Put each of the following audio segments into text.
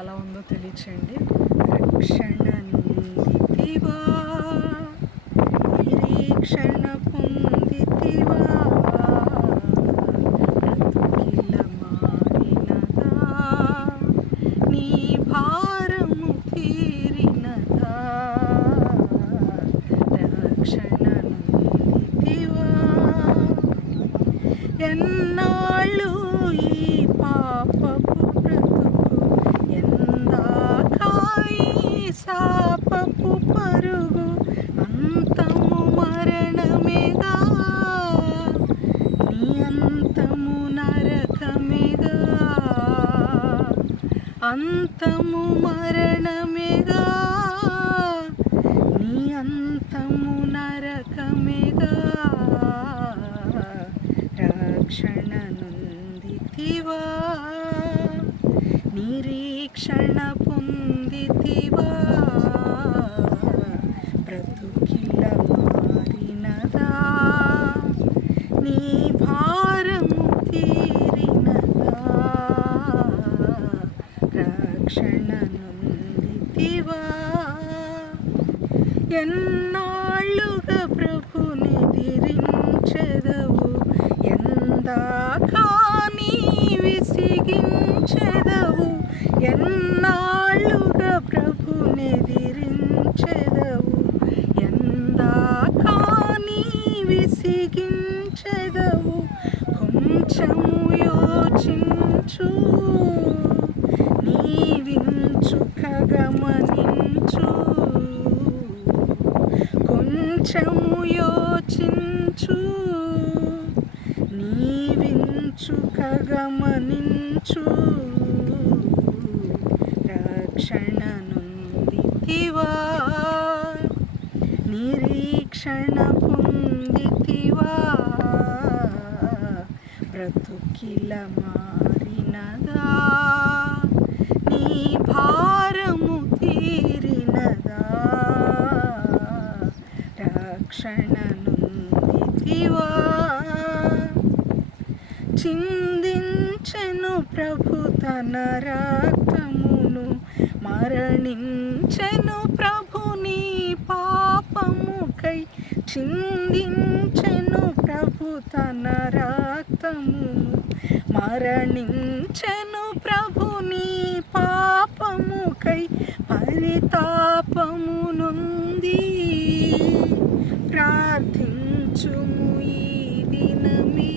ఎలా ఉందో తెలియచేయండి. రక్షణ నొందితివా, నిరీక్షణ పొందితివా, బ్రతుకిల మారినదా, నీ భారము తీరినదా, రక్షణ నొందితివా. ఎన్నాళ్ళు ఈ పాపపు బ్రతుకు, ఎందాకా ఈ శాపపు పరుగు, అంతము మరణమేగా, నీ అంతము నరకమేగా, అంతము మరణమేగా, నీ అంతము నరకమేగా, రక్షణ నొందితివా, నిరీక్షణ పొందితివా, బ్రతుకిల మారినదా, నీ భారము తీరినదా, రక్షణ నొందితివా. ఎన్నాళ్ళుగా ప్రభుని ఎదిరించెదవు, ఎందాకా నీ విసిగించెదవు, ఎన్నాళ్ళుగా ప్రభుని ఎదిరించెదవు, ఎందాకా నీ విసిగించెదవు, కొంచెము యోచించు, నీవించుక గమనించు, కొంచెము యోచించు, నీవించుక గమనించు, రక్షణ నొందితివా, నిరీక్షణ పొందితివా, బ్రతుకిల మారినదా, నీ భారము తీరినదా, రక్షణ నొందితివా. చిందించెను ప్రభు తన రక్తమును, మరణించెను ప్రభు నీ పాపముకై, చిందించెను ప్రభు తన రక్తమును, మరణించెను ప్రభు నీ పాపముకై, పరితాపము నొంది ప్రార్థించుము ఈ దినమే,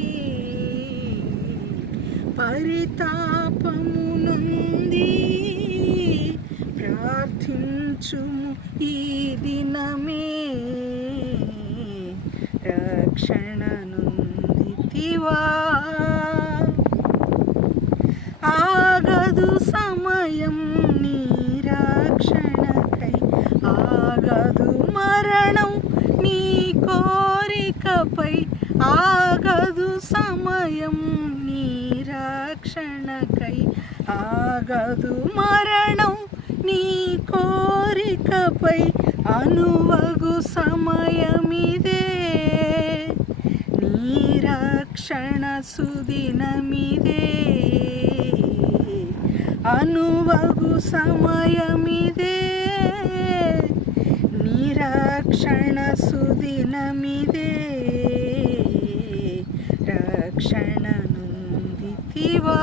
పరితాపము నొంది ప్రార్థించుము ఈ దినమే, రక్షణ నొందితివా. ఆగదు సమయం నీ రక్షణకై, ఆగదు మరణం నీ కోరికపై, ఆగదు సమయం నీ రక్షణకై, ఆగదు మరణం నీ కోరికపై, అనువగు సమయమిదే, నీ రక్షణ సుదినమిదే, అనువగు సమయమిదే, నీ రక్షణ సుదినమిదే, రక్షణ నొందితివా.